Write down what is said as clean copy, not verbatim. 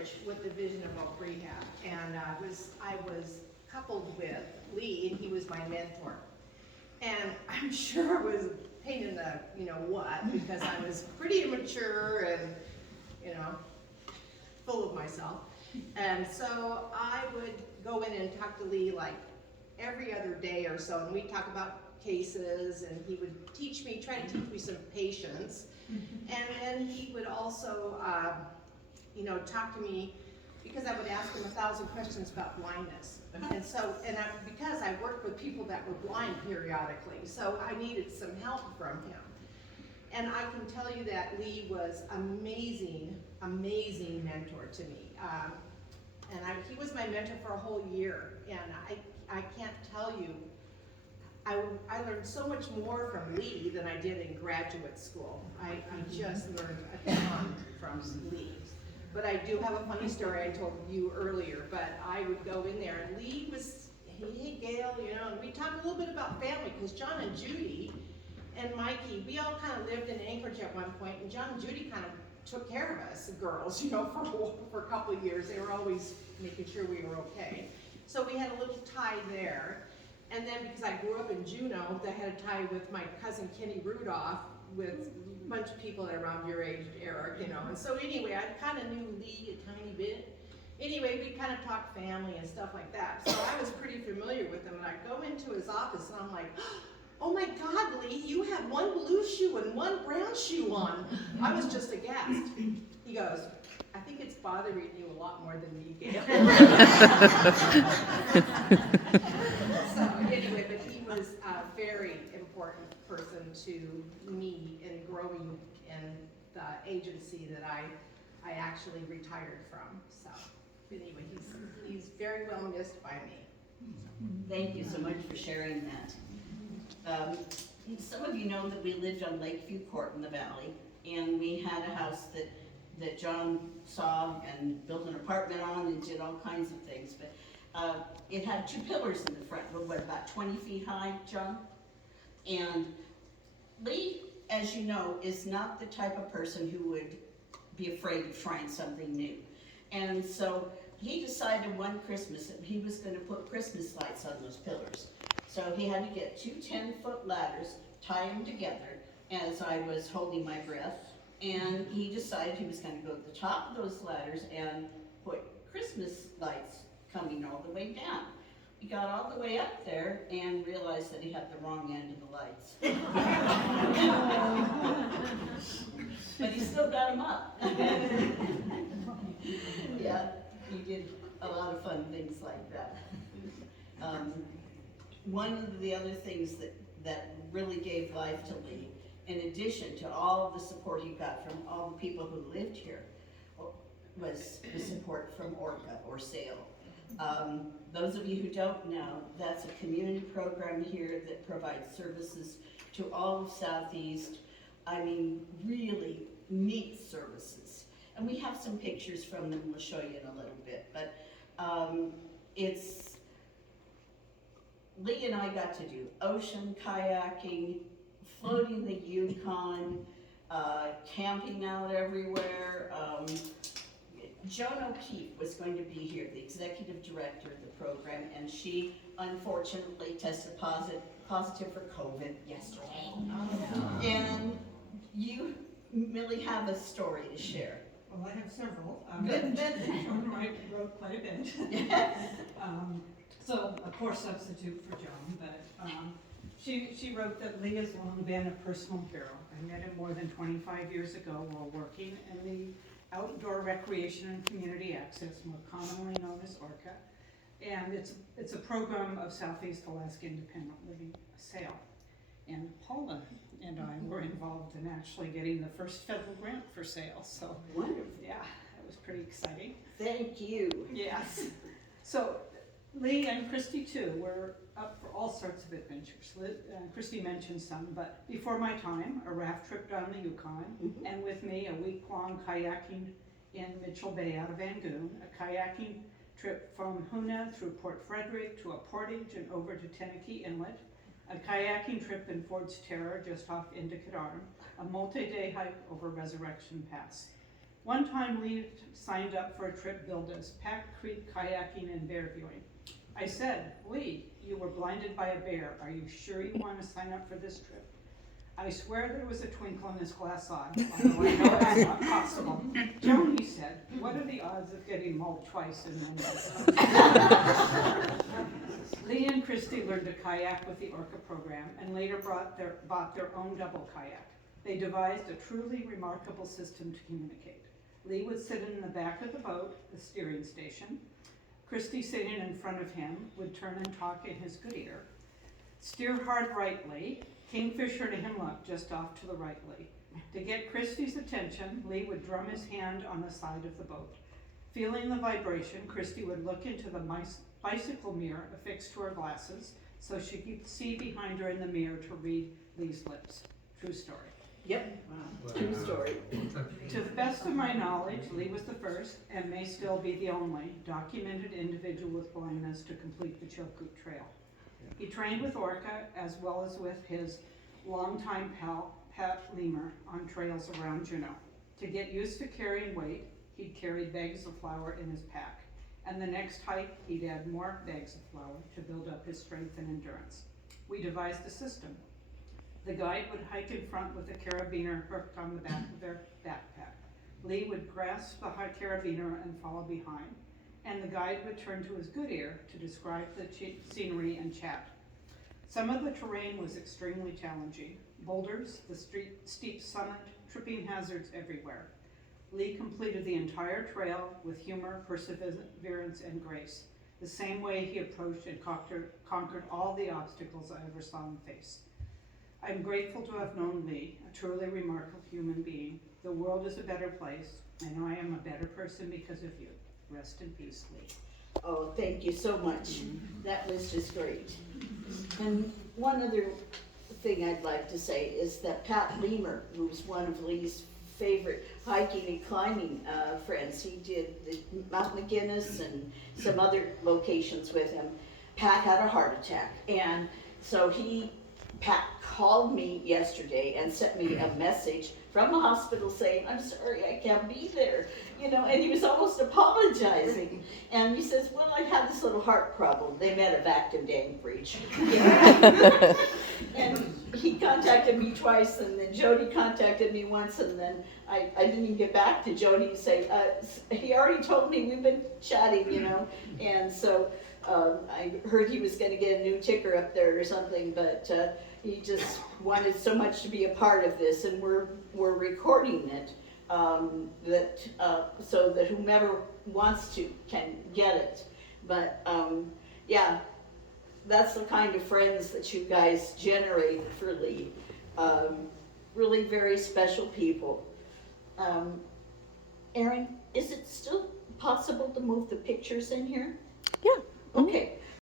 Anchorage with the Vision of Hope Rehab, and I was coupled with Lee, and he was my mentor. And I'm sure it was a pain in the, you know what, because I was pretty immature and, you know, full of myself. And so I would go in and talk to Lee like every other day or so, and we'd talk about cases, and he would try to teach me some patience. And then he would also, you know, talk to me, because I would ask him 1,000 questions about blindness. And so, because I worked with people that were blind periodically, so I needed some help from him. And I can tell you that Lee was amazing, amazing mentor to me. He was my mentor for a whole year, and I can't tell you, I learned so much more from Lee than I did in graduate school. I just learned a ton from Lee. But I do have a funny story I told you earlier, but I would go in there, and Lee was, hey Gail, you know, and we talked a little bit about family, because John and Judy and Mikey, we all kind of lived in Anchorage at one point, and John and Judy kind of took care of us, the girls, you know, for a couple of years. They were always making sure we were okay. So we had a little tie there. And then because I grew up in Juneau, I had a tie with my cousin Kenny Rudolph, with a bunch of people that are around your age, Eric, you know. And so anyway, I kind of knew Lee a tiny bit. Anyway, we kind of talked family and stuff like that. So I was pretty familiar with him, and I go into his office, and I'm like, oh my God, Lee, you have one blue shoe and one brown shoe on. I was just aghast. He goes, I think it's bothering you a lot more than me, Gail. So anyway, but he was a very important person to me in growing in the agency that I actually retired from. So anyway, he's very well missed by me. Thank you so much for sharing that. Some of you know that we lived on Lakeview Court in the valley, and we had a house that John saw and built an apartment on and did all kinds of things. But it had two pillars in the front, what, about 20 feet high, John? And Lee, as you know, is not the type of person who would be afraid of trying something new. And so he decided one Christmas that he was going to put Christmas lights on those pillars. So he had to get two 10-foot ladders, tie them together as I was holding my breath, and he decided he was going to go to the top of those ladders and put Christmas lights coming all the way down. He got all the way up there and realized that he had the wrong end of the lights. But he still got them up. Yeah, he did a lot of fun things like that. One of the other things that really gave life to Lee, in addition to all of the support he got from all the people who lived here, was the support from ORCA, or SAIL. Those of you who don't know, that's a community program here that provides services to all of Southeast. I mean, really neat services. And we have some pictures from them we'll show you in a little bit. But Lee and I got to do ocean kayaking, floating the Yukon, camping out everywhere. Joan O'Keefe was going to be here, the executive director of the program, and she unfortunately tested positive for COVID yesterday. Oh. And you, Millie, have a story to share. Well, I have several. Good. Joan wrote quite a bit. So a poor substitute for Joan, but she wrote that Lee has long been a personal hero. I met him more than 25 years ago while working in the Outdoor Recreation and Community Access, more commonly known as ORCA. And it's a program of Southeast Alaska Independent Living, SAIL. And Paula and I were involved in actually getting the first federal grant for SAIL. So wonderful. Yeah, that was pretty exciting. Thank you. Yes. So Lee and Christy too were up for all sorts of adventures. Christy mentioned some, but before my time, a raft trip down the Yukon, and with me a week-long kayaking in Mitchell Bay out of Angoon, a kayaking trip from Hoonah through Port Frederick to a portage and over to Tenakee Inlet, a kayaking trip in Ford's Terror just off Indicadarm, a multi-day hike over Resurrection Pass. One time Lee signed up for a trip billed as Pack Creek kayaking and bear viewing. I said, Lee, you were blinded by a bear. Are you sure you want to sign up for this trip? I swear there was a twinkle in his glass eye, although I know it's not possible. Joan, he said, what are the odds of getting mauled twice in 1 day? Lee and Christy learned to kayak with the Orca program and later bought their own double kayak. They devised a truly remarkable system to communicate. Lee would sit in the back of the boat, the steering station. Christy, sitting in front of him, would turn and talk in his good ear. Steer hard right, Lee. Kingfisher to hemlock just off to the right, Lee. To get Christy's attention, Lee would drum his hand on the side of the boat. Feeling the vibration, Christy would look into the bicycle mirror affixed to her glasses so she could see behind her in the mirror to read Lee's lips. True story. Yep, true story. To the best of my knowledge, Lee was the first, and may still be the only, documented individual with blindness to complete the Chilkoot Trail. He trained with Orca as well as with his longtime pal, Pat Lemur, on trails around Juneau. To get used to carrying weight, he'd carry bags of flour in his pack, and the next hike, he'd add more bags of flour to build up his strength and endurance. We devised a system. The guide would hike in front with a carabiner hooked on the back of their backpack. Lee would grasp the carabiner and follow behind, and the guide would turn to his good ear to describe the scenery and chat. Some of the terrain was extremely challenging. Boulders, the steep summit, tripping hazards everywhere. Lee completed the entire trail with humor, perseverance, and grace, the same way he approached and conquered all the obstacles I ever saw him face. I'm grateful to have known Lee, a truly remarkable human being. The world is a better place. I know I am a better person because of you. Rest in peace, Lee. Oh, thank you so much. That was just great. And one other thing I'd like to say is that Pat Lemur, who's one of Lee's favorite hiking and climbing friends, he did the Mount McGinnis and some other locations with him. Pat had a heart attack, and so Pat called me yesterday and sent me a message from the hospital saying, I'm sorry, I can't be there, and he was almost apologizing. And he says, well, I've had this little heart problem. They met at Active Anchorage. And he contacted me twice, and then Jody contacted me once, and then I didn't even get back to Jody to say, he already told me, we've been chatting, and so I heard he was gonna get a new ticker up there or something, but he just wanted so much to be a part of this, and we're recording it, so that whomever wants to can get it. But yeah, that's the kind of friends that you guys generate for Lee. Really very special people. Erin, is it still possible to move the pictures in here? Yeah. Okay,